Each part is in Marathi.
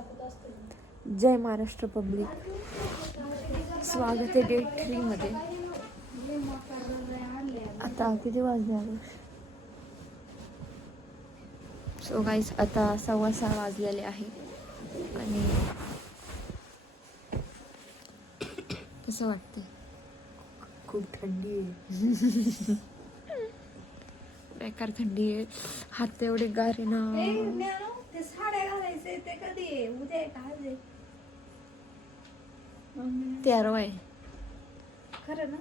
जय महाराष्ट्र पब्लिक, स्वागत आहे डे 3 मध्ये. आता किती वाजले आले? सो गाईज आता 6:15 वाजलेले आहे आणि कसं वाटतंय? खूप थंडी आहे. बेकार थंडी आहे. हात एवढे गार आहे ना. ते साड्या घालायचे ते कधी आहे? उद्या आहे का आज आहे? 13 आहे. खरं ना?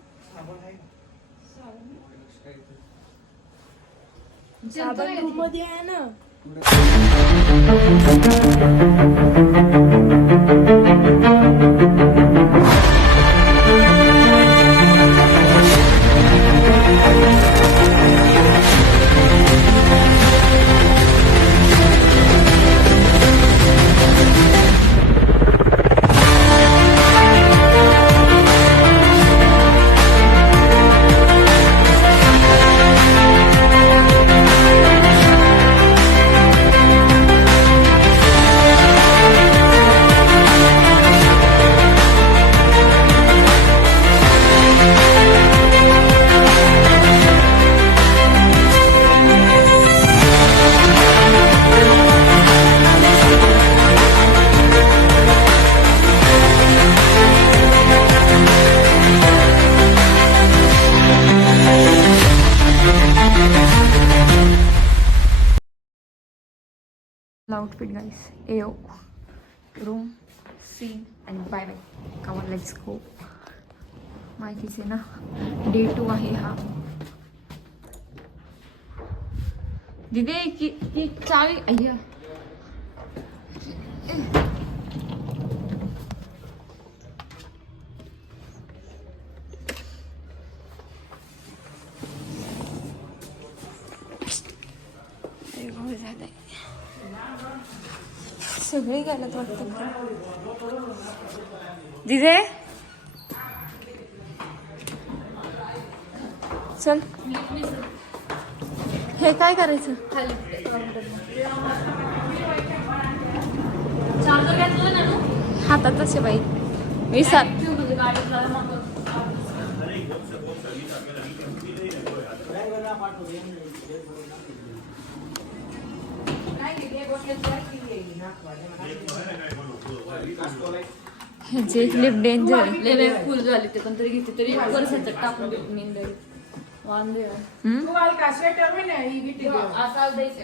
साबण मध्ये आहे ना. आउटफिट गाईस, एओ रूम सीन आणि bye bye. Come on let's go. माहितीच आहे ना, डे 2 आहे हा. दिदे की चावी अय्या. सगळे गेल्यात वाटतं. दिदे चल. हे काय करायचं? हातातच आहे बाई. विसार ह्याची क्लिप डेंजर आहे. फुल झाली ते पण तरी घेते तरी वर्षाचं टाकून मेंदळी वांदे असा द्यायचं.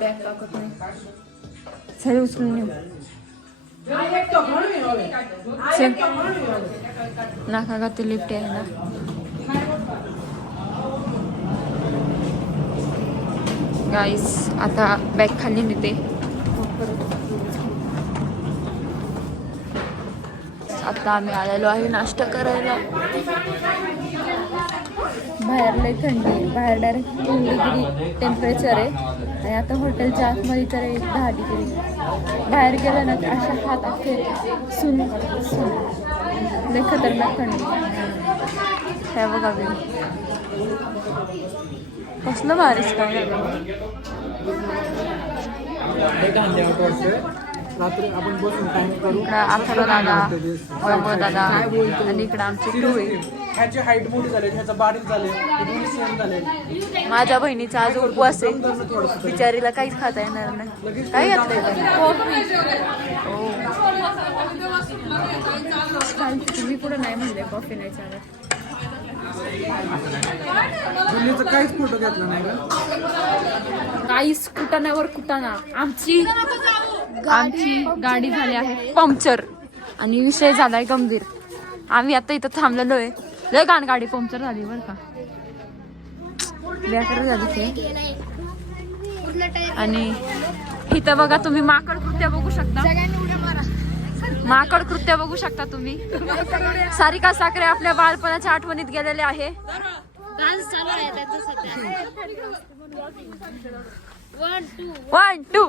बॅग टाकत नाही. चल उचलून येऊ. नाका का ते लिफ्ट आहे ना. गाईस आता बॅग खाली नेते. आता आम्ही आलेलो आहे नाश्ता करायला. बाहेर लय थंडी आहे. बाहेर डायरेक्ट 3 डिग्री टेम्परेचर आहे आणि आता हॉटेलच्या आतमध्ये तर 10 डिग्री. बाहेर गेलं ना अशा हात अख्खे सुन लय खतरनाक थंडी. हे बघा कसलं भारीच काय अथर्व दादा, वैभव दादा आणि इकडं आमची टोळी. ह्याची हाईट मोठी झाली, ह्याचा बारीक झाले, दोन्ही सेम झाले. माझ्या बहिणीचा आज उपवास आहे. बिचारीला काहीच खाता येणार नाही. काय घातलंय तुम्ही कुठं नाही म्हणले कॉफी नाही चालत. काहीच फोटो घेतला नाही का? काहीच कुटाण्यावर कुटाणा. आमची गाडी झाली आहे पंक्चर आणि विषय झालाय गंभीर. आम्ही आता इथं थांबलेलो आहे. लय घाण गाडी पंक्चर झाली बरं का. बेकार झाली ते. आणि इथं बघा तुम्ही माकड कृत्य बघू शकता. माकड कृत्य बघू शकता तुम्ही. सारिका साखरे आपल्या बालपणाच्या आठवणीत गेलेले आहे. वन टू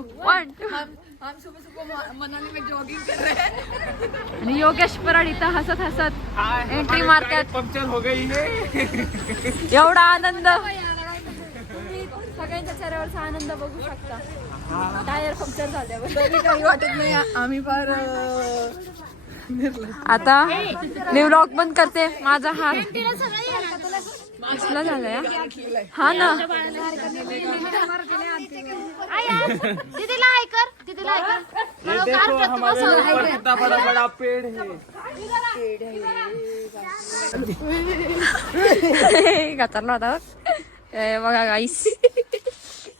आणि योगेश पराड इथं हसत हसत एंट्री मारतात. पंक्चर हो गई है. एवढा आनंद सगळ्यांच्या चेहऱ्यावरचा आनंद बघू शकता टायर पंक्चर झाल्यावर. तरी काही वाटत नाही आम्ही फार आता मी व्लॉग बंद करते. माझा हात कसला झालाय हा ना. घातरला होता बघा गाईस.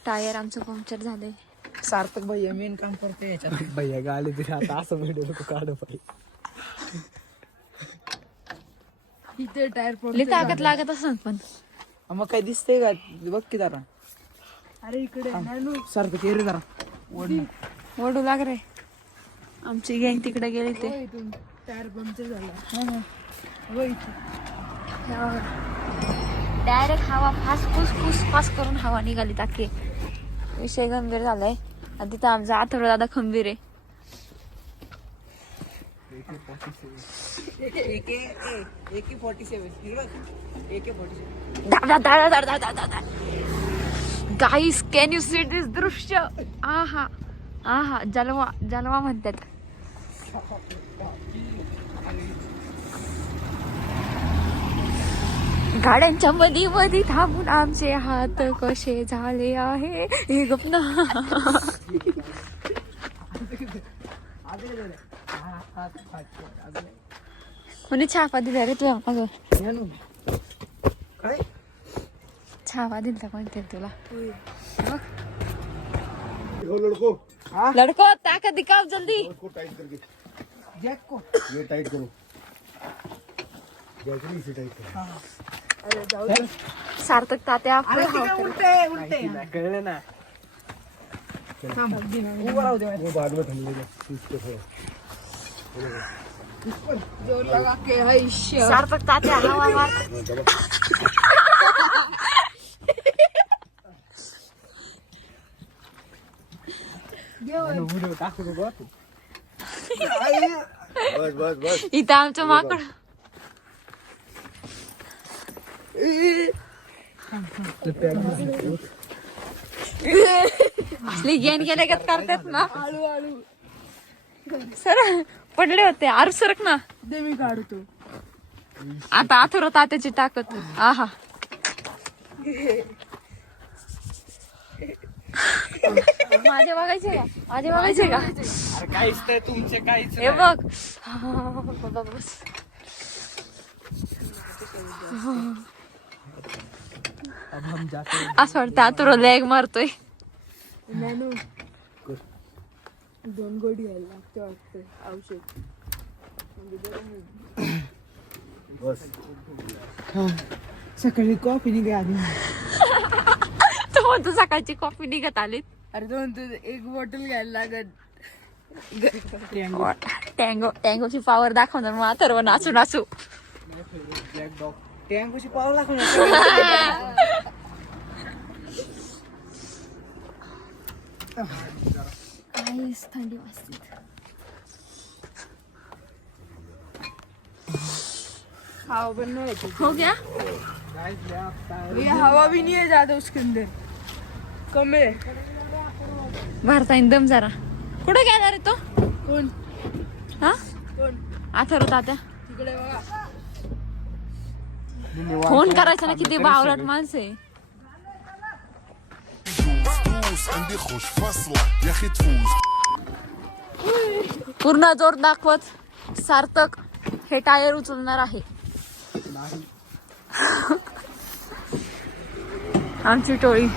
टायर आमचं पंक्चर झालंय. सार्थक भैया मेन काम करते याच्यात. भैया गाडी दिली आता असं व्हिडिओ नको काढू पाहिजे. इथे टायर लई ताकद लागत असं पण मग काय दिसतंय का बघ की जरा. अरे इकडे सार्थक ये रे जरा ओढू लाग रे. आमची गँग तिकडे गेली ते टायर पंक्चर झाला. डायरेक्ट हवा फास करून हवा निघाली टाके. विषय गंभीर झालाय. आणि तिथं आमचा आठवडा दादा खंबीर आहे. गाईस कॅन यू सी दिस दृश्य. आहा आहा जलवा जलवा म्हणतात. गाड्यांच्या मध्ये मध्ये थांबून आमचे हात कसे झाले आहे हे गपना. कोणी छापा दिला रे तुझ्या मागं? काय छापा दिला कोणते तुला? लड़को लड़को ताकत दिखाओ जल्दी. इसको टाइट करके जॅक को ये टाइट करो. जैसे इसे टाइट करो. अरे जाऊ दे. सार्थक तात्या उलटे उलटे कळलं ना. उभं राहू दे. वो बाद में ठंड लेगा इसको थोड़ा. जोर लगा के हैश. सार्थक तात्या हवा मार. व्हिडिओ टाकू नको तू. बस बस बस. इथं आमचं माकड. असली गेन गेले का करतात ना. सर पडले होते. आरू सरक ना. दे मी काढतो. आता आथुर तात्याची ताकद. आहा माझे बघायचे का? माझे बघायचे का? अरे काहीच नाही तुमचे काहीच हे बघ. बस अब हम जाते हैं. असं वाटतं आतुर लॅग मारतोय. नानू 2 गोळी घ्यायला लागते वाटतं औषध. बस. सकाळी कॉफी निघाली. तो म्हणतो सकाळची कॉफी निघत आली. अरे दोन तू एक बॉटल घ्यायला लागत. टँगो टँगोची पॉवर दाखवणार मग अथर्व नाचू नाचू. Black dog. टँगोची पाव लागणार. थंडी वाजते. हवा पण नहीं हो गया. ये हवा भी नहीं है ज्यादा उसके अंदर. कम है. भरता दम जरा. कुठे गेला रे तो? कोण हा कोण अथर्व तात्या. तिकडे बघा. फोन करायचा ना. किती बावळट माणसं आहे. عندي خوش فصلة يا اخي تفوز. पूर्ण जोर दाखवत सार्थक हे टायर उचलणार आहे. आमची टोळी.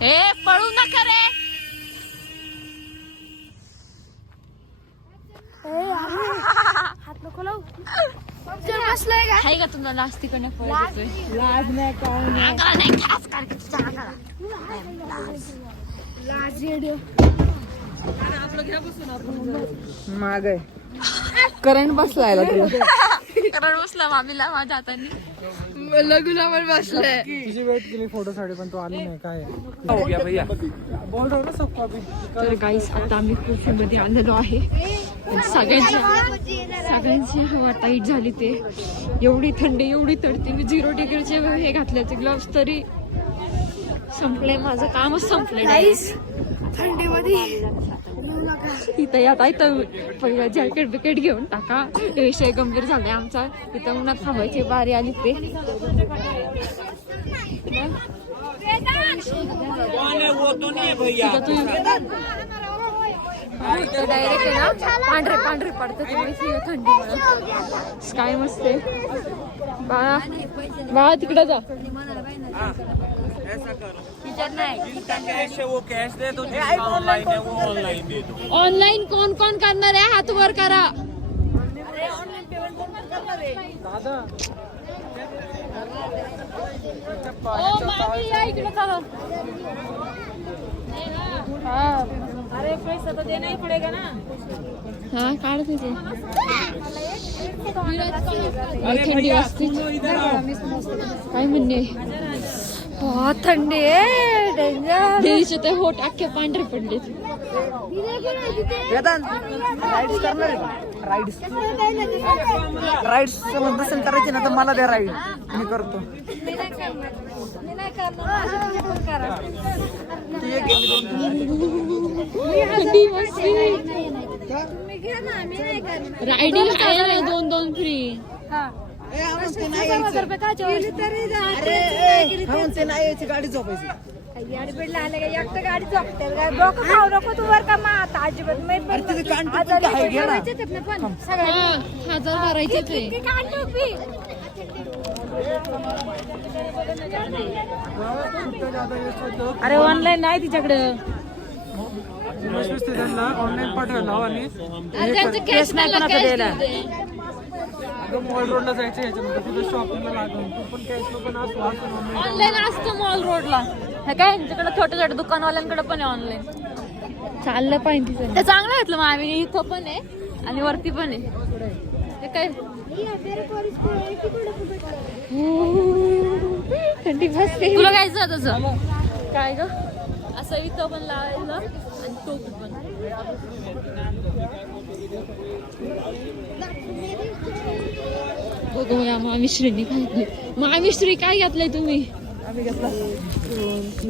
हे पळू नका रे. आहे का तुम्हाला लास्ट तिकडे पळत येतोय? लाज नाही काय नाही. अंगाला नाही खास कारण की तुझ्या अंगाला. लाज येड्यो. माग आहे. करंट बसलाय तुला कारण बसला मामीला माझ्या हाताने लगूला पण बसलाय. तुझी वेट केली फोटोसाठी पण तू आली नाही काय हो गया भैया बोल रहा हूं ना सबको अभी तर गाईस आता आम्ही कुल्फीमध्ये आलेलो आहे. सगळ्यांची हवा टाईट झाली. ते एवढी थंडी मी 0 डिग्रीचे हे घातल्याचे ग्लोव्स तरी संपले. माझं कामच संपले गाईस थंडीमध्ये. इथं आता इथं पहिला जॅकेट बिकेट घेऊन टाका. विषय गंभीर झालाय आमचा. इथं उन्हात थांबायची बारी आली ते डायरेक्ट आहे ना पांढरे पडतं तुम्ही थंडी स्काय मस्त आहे. बाळा तिकडे जा. ऑनलाईन कोण कोण करणार आहे हात वर करा. इकडे चला. अरे पैसा तो देना ही पडेगा ना. हा काढ तिथे थंडी वाजते काय म्हणणे. थंडी आहे डेंजर. ते होट अख्खे पांढरे पडले. राईड्स करणार आहे का? राईड्स नसेल करायचे ना तर मला द्या राईड मी करतो. रायडिंग आहे 2 फ्री. गाडी झोपायची गाडी झोपते डोकं खाऊ नको तू वर का मात अजिबात हजार भरायचे ते. अरे ऑनलाईन नाही तिच्याकडे. त्यांना ऑनलाईन पाठवलं आणि कॅश नाही कोणाकडे द्यायला. मॉल रोडला जायचं ह्याच्यामध्ये तुझं शॉपिंगला लागून तू पण कॅशला पण असतो ऑनलाईन असतं मॉल रोडला. हे काय यांच्याकडे छोट्या दुकानवाल्यांकडे पण आहे ऑनलाईन. चाललं पाहिजे ते चांगलं घेतलं मग आम्ही. इथं पण आहे आणि वरती पण आहे. ते काय थंडी बसते. तुला घ्यायचं तसं काय ग असं इथं पण लावायचं आणि टोपी पण. बघूया मामिश्रीने काय घेतले. मामिश्री काय घेतलंय तुम्ही?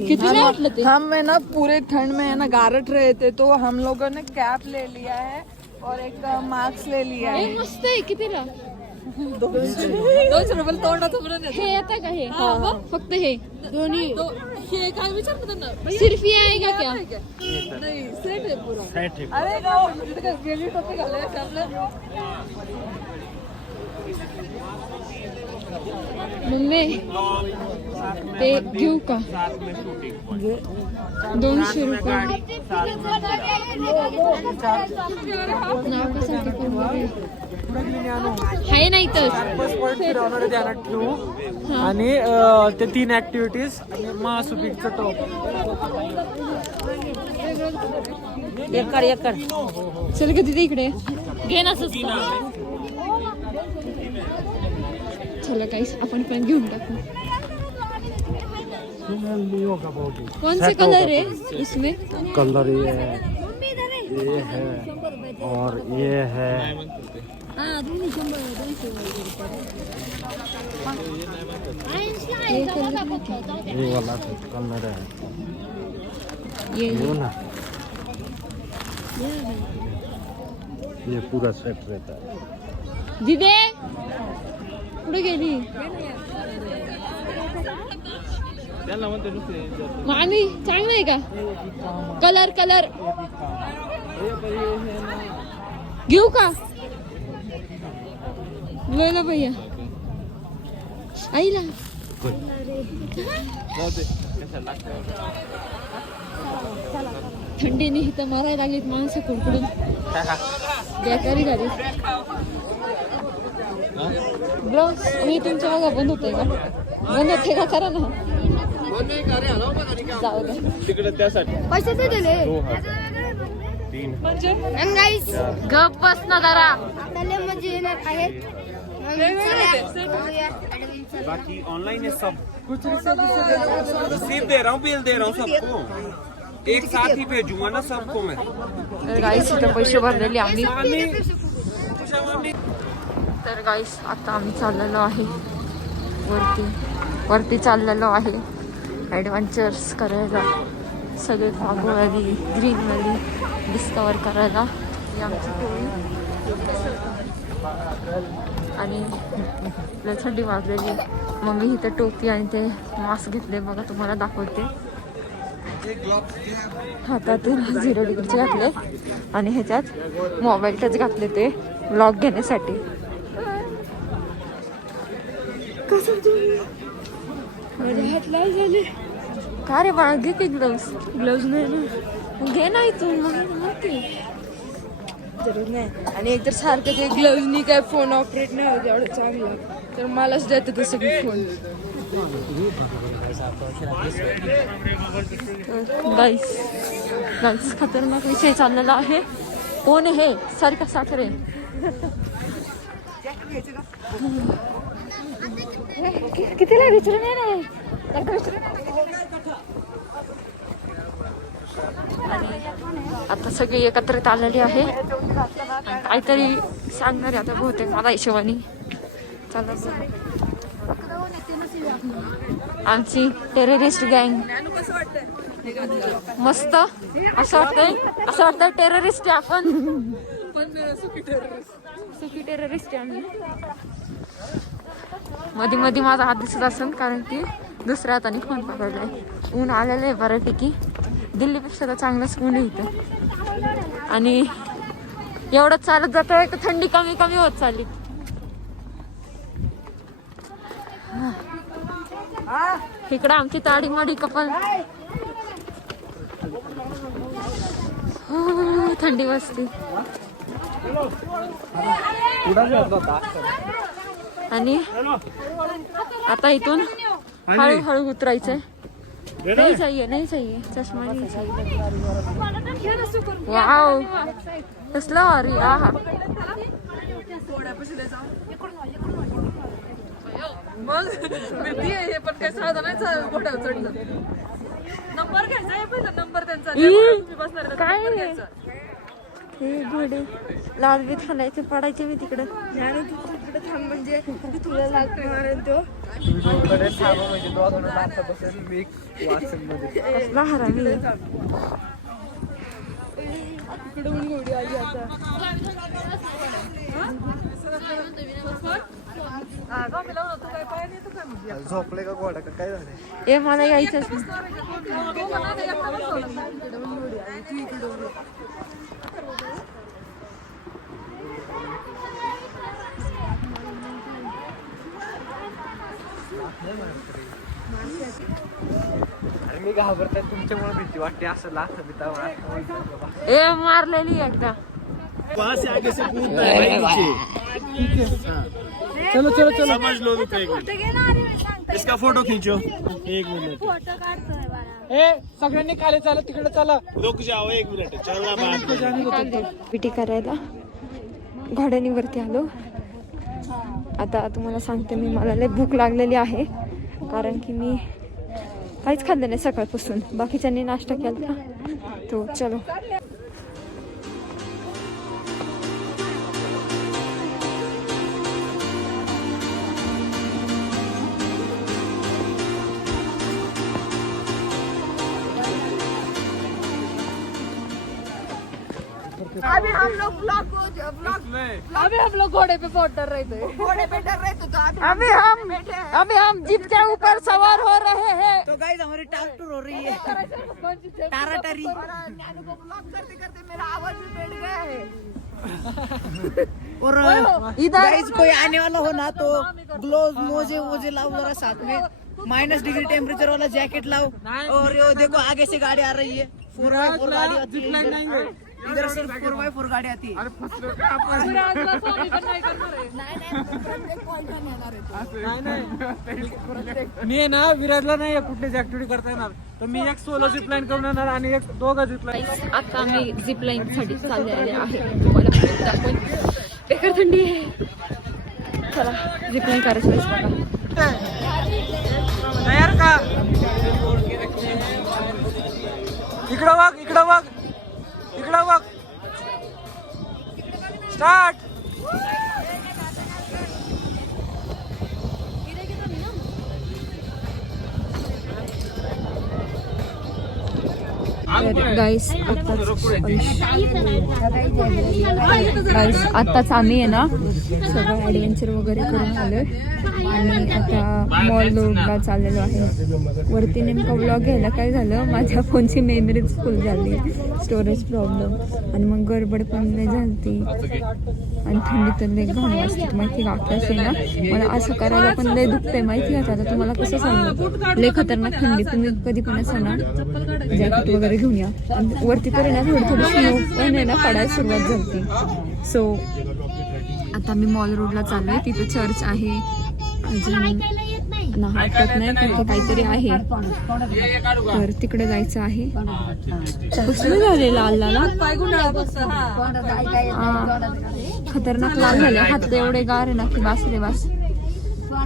किती वाटलं ते? हम है ना पूरे ठंड में है ना गारठ रहे थे तो हम लोगों ने कैप ले लिया है और एक मास्क ले लिया है. हे मस्त आहे. कितीला? 200 रुपये तोंडाचं बरं नाही. हे येतं का हे फक्त हे दोन्ही हे काय विचारतो त्यांना सिर्फ ये आएगा क्या? नाही सेट आहे पुरा. अरे गाव तिथे काय गेली टोपी घालायची आपलं. मम्मी ते घेऊ का? 200 रुपये नाकासाठी पण आहे नाही तर ध्यानात ठेवू. आणि ते 3 ऍक्टिव्हिटीज आणि महासुपीकचं टॉप. एक कर चल का तिथे इकडे घे ना. चला काहीच आपण पण घेऊन टाकू. कौन से कलर है इसमें? कलर ये है और ये है. ये वाला कलर है ये ना. ये पूरा सेट रहता है. दिदे कुठे गेली? मामी चांगलं आहे का? कलर घेऊ का? बोला भैया आईला थंडीने इथं मारायला लागलीत माणसं कुडकुडून. बेकारी झाली. ब्लाऊज मी तुमच्या बघा बंद होतोय का? बंद होते का? करा ना. जाऊ दे. तिकडे त्यासाठी पैसे दिले म्हणजे गप बस ना जरा. आपल्याला मजा येणार आहे बाकी ऑनलाइन है सब. रसीद दे रहा हूँ, बिल दे रहा हूँ सबको. एक साथ ही भेजूंगा ना सबको मैं. तर गाईस इथं पैसे भरलेले आम्ही. तर गाईस आता आम्ही चाललेलो आहे वरती चाललेलो आहे ॲडव्हेंचर्स करायला. सगळे काबू व्हॅली, ग्रीन व्हॅली डिस्कवर करायला ही आमची टोळी. आणि लय थंडी वाजलेली. मग मी इथं टोपी आणि ते मास्क घेतले बघा, तुम्हाला दाखवते. हातातून 0 डिग्रीचे घातले आणि ह्याच्यात मोबाईल टच घातले ते व्लॉग घेण्यासाठी. का रे बाळा, घे की ग्लोव्ज नाही ना, घे नाही तू नाही. आणि एकतर सारखं ते ग्लव्जनी काय फोन ऑपरेट नाही होत एवढं चांगलं, तर मलाच देतं ते सगळे फोन. गाईस खतरनाक विषय चाललेला आहे. कोण हे सारिका साखरे? कितीला विचारून ये नाही. आता सगळी एकत्रित आलेली आहे. काहीतरी सांगणार आहे आता बहुतेक मला हिशोबाने. चला आमची टेररिस्ट गँग मस्त. असं वाटतंय टेररिस्ट आहे आपण. सुखी टेररिस्ट आहे आम्ही. मध्ये मध्ये माझा हात दिसत असेल कारण की दुसऱ्या हाताने फोन पकडलाय. ऊन आलेलं आहे बऱ्यापैकी. दिल्लीपेक्षा तर चांगलंच ऊन आहे इथं. आणि एवढं चालत जातोय तर थंडी कमी कमी होत चालली. इकडं आमची ताडी माडी कपल. थंडी वाजते. आणि आता इथून हळूहळू उतरायचंय. नहीं चाहिए चष्मा नहीं चाहिए. वाव कसला भारी. आहा मग भीती आहे हे, पण काय साधा नाही घोड्यावर चढलं. नंबर घ्यायचा आहे पहिला, नंबर त्यांचा. तुम्ही बसणार काय नंबर रे? घ्यायचा. हे घोडे लाल बीत खालायचे पडायचे मी तिकडं. आणि तू तिकडे थांब म्हणजे तुला लागतो मारेल तो. कसला हरामी. इकडून घोडी आली आता. झोपले का घोडा का काय झालं? ए मला यायचंच मी घाबरतात तुमच्यामुळे भीती वाटते. असं लाथ ए मारलेली एकदा. चलो चलो चलो. समझ लो इसका फोटो खींचो. 1 मिनट. फोटो काढतोय बाळा. ए सगळ्यांनी खाली चालत तिकडे चला. रुक जाओ 1 मिनट. चलना बात. पिटी करायला घोड्यानी वरती आलो. आता तुम्हाला सांगते मी, मला लय भूक लागलेली आहे कारण की मी काहीच खाल्लं नाही सकाळपासून. बाकीच्यांनी नाश्ता केला तो. चलो अभी हम लोग घोड़े पे डर रहे थे. घोड़े पे डर रहे थे तो अभी हम जीप के ऊपर सवार हो रहे हैं. तो गाइस हमारी टाक टूर हो रही है. टाराटारी. ब्लॉग करते करते मेरा आवाज भी बैठ गया है. और इधर गाइस कोई आने वाला हो ना तो ग्लोव मोजे लाओ जरा साथ में. -डिग्री टेम्परेचर वाला जैकेट लाओ. और ये देखो आगे से गाड़ी आ रही है. 4x4 गाड़ी आती है. इधर सिर्फ 4x4 गाडी आती विराजला स्वामी पण नाही करणार आहे. मी आहे ना विराजला नाही कुठलीच ऍक्टिव्हिटी करता येणार, तर मी एक सोलो झिप लाईन करून येणार आणि एक दोघं झिप लाईन. आता आम्ही झिप लाईन साठी चाललेले आहे. तुम्हाला दाखवेन. बेकार थंडी आहे. चला झिप लाईन करायचं बघा. तयार का? इकडं बघ, इकडं बघ, इकडं बघ. स्टार्ट. गाईस आत्ताच आम्ही आहे ना सगळं ॲडव्हेंचर वगैरे करून आलोय आणि आता मॉल रोडला चाललेलो आहे. वरती नेमका व्लॉग घ्यायला काय झालं, माझ्या फोनची मेमरीज फुल झाली, स्टोरेज प्रॉब्लेम, आणि मग गडबड पण नाही झाली आणि थंडी तर लई घाण वाजते माहिती का. आपल्यास ना मला असं करायला पण लई दुखतंय माहिती आहे. आता तुम्हाला कसं सांगू, लई खतरनाक थंडी. तुम्ही कधी पण असं ना जॅकेट वगैरे घेऊन या. आणि वरती तरी ना थोडी स्नो पण आहे ना पडायला सुरुवात झाली. सो आता मी मॉल रोडला चाललोय. तिथे चर्च आहे, अजून नाहकत नाही तिथे काहीतरी आहे, तर तिकडे जायचं आहे. कसलं झाले लाल लाल खतरनाक लाल झाले हात, एवढे गार आहे ना की बास रे बास.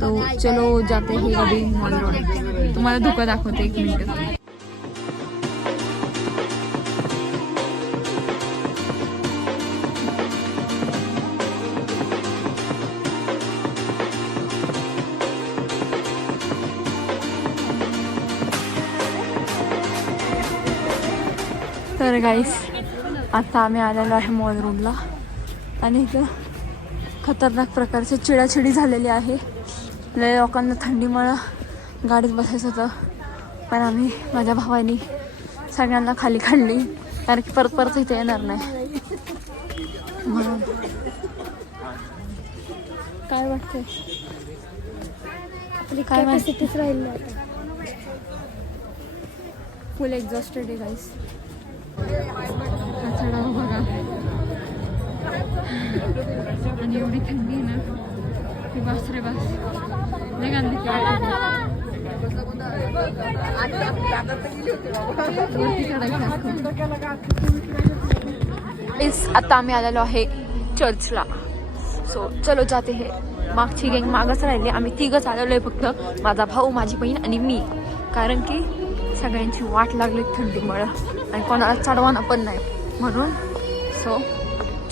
तो चलो जाते हे अभी मॉल रोड. तुम्हाला धोका दाखवते 1 मिनिट. तर गाईस आता आम्ही आलेलो आहे मॉल रोडला आणि इथं खतरनाक प्रकारची चिडाचिडी झालेली आहे. लय लोकांना थंडीमुळं गाडीत बसायचं होतं, पण आम्ही माझ्या भावानी सगळ्यांना खाली काढली, कारण की परत परत इथे येणार नाही म्हणून. काय वाटतंय आपली काय कॅपॅसिटीच राहिली आता. फुल एक्झॉस्टेड आहे गाईस. चढा बघा आणि एवढी थंडी आहे ना की बस रे बस. आता आम्ही आलेलो आहे चर्चला. सो चलो जाते हे. मागची गँग मागच राहिली, आम्ही 3घच आलेलो आहे फक्त, माझा भाऊ, माझी बहीण आणि मी, कारण की सगळ्यांची वाट लागली थंडीमुळं आणि कोणाला चढवाना पण नाही म्हणून. सो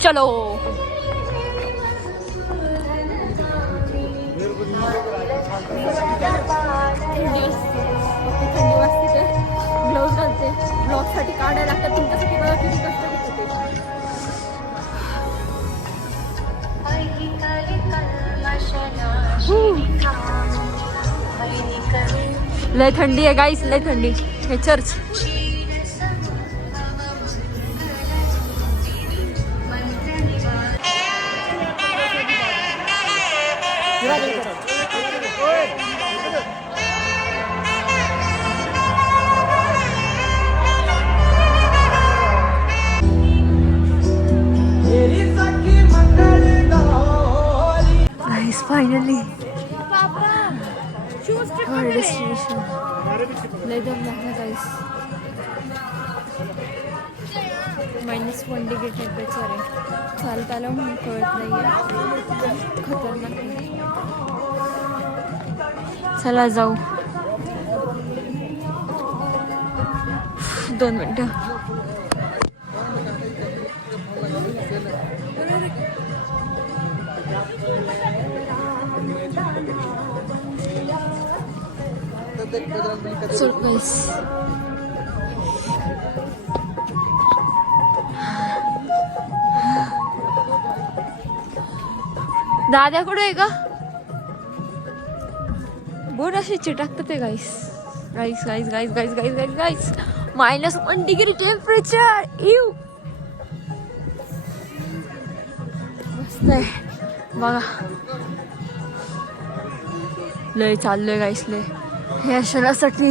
चलो. थंडी वाजते, ग्लोव्ज घालते, ब्लॉगसाठी काढायला लागतात. तुमच्यासाठी बघा किती कष्ट घेते. लय थंडी आहे गाईस, लय थंडी. हे चर्च फायनली डेस्टिनेशन. लय दम लागला गाईस. -1 डिग्री टेम्परेचर आहे. चालत आलं म्हणून कळत नाहीये, खतरनाक आहे. चला जाऊ. 2 मिनिटं. चल गाईस. दादा कुठे आहे का? बोट अशी चिटकतात आहे गाईस. गाईस गाईस गाईस गाईस गाईस गाईस गाईस -1 डिग्री टेम्परेचर. इव मस्त आहे बघा. लय चाललोय गाईस लय. हे अशासाठी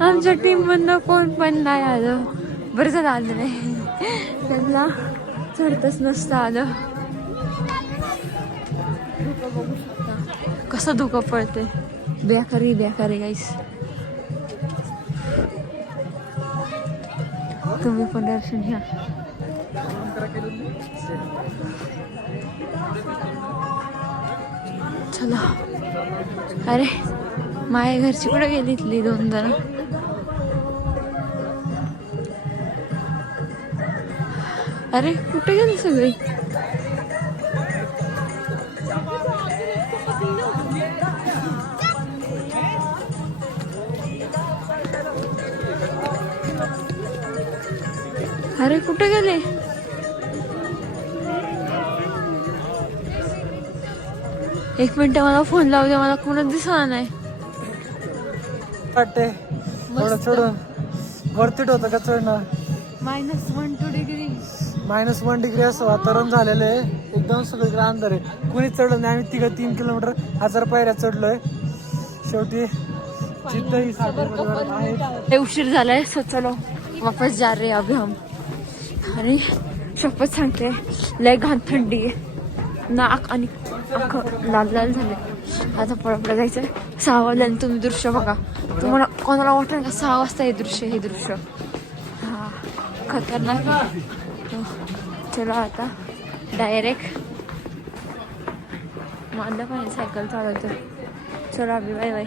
आमच्या टीम मधनं कोण पण नाही आलं. बरं झालं आलं नाही, त्यांना चढतच नसतं आलं. कसं धुकं पडते, बेकारी गाईस. तुम्ही पण दर्शन घ्या. चला. अरे माझ्या घरची कुठे गेली इथली 2 जण. अरे कुठे गेली सगळी. अरे कुठे गेले. एक मिनिट मला फोन लावू दे, मला कोणच दिसणार नाही. वाटते थोडं चढून वरती होतं का चढणं. -1 डिग्री. -1 डिग्री असं वातावरण झालेलं आहे. एकदम सगळीकडे अंधार आहे. कुणीच चढलं नाही. आम्ही 3 किलोमीटर 1000 पायऱ्या चढलोय. शेवटी जिद्दही आहे. उशीर झालाय. सो चलो वापस जा रे अभी हम. आणि शपथ सांगते लय घाण थंडी आहे. नाक आणि अख्खं लाल झाले. आता पळपळ जायचं 6 वाजल्याने. तुम्ही दृश्य बघा. तुम्हाला कोणाला वाटलं का 6 वाजता हे दृश्य हा खतरनाक आहे. चला आता डायरेक्ट माझं पण सायकल चालवतो. चला अभि बाय बाय.